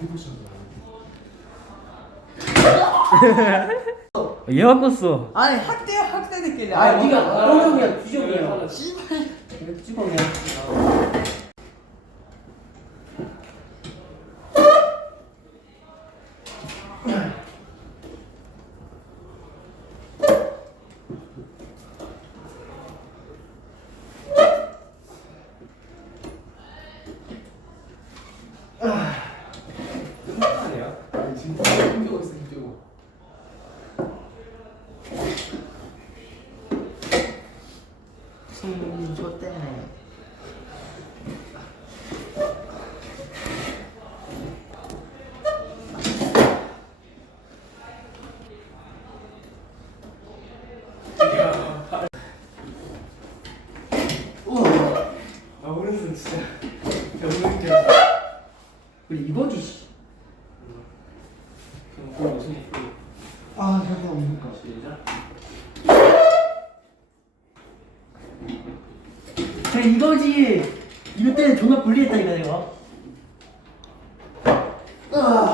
피부셔도 얘 바꿨어. 아니 학대 학대됐길래 아, 네가 아, 똥종이야, 귀종이야. 하나 씨발 찍어 그냥. 아니 진짜 힘들고 있어 힘들고. 승조 때문에 아 오른손 진짜 병문이야. 그래, 이거지, 씨. 그 무슨 아, 이거지. 이럴 때는 존나 불리했다니까 내가. 아.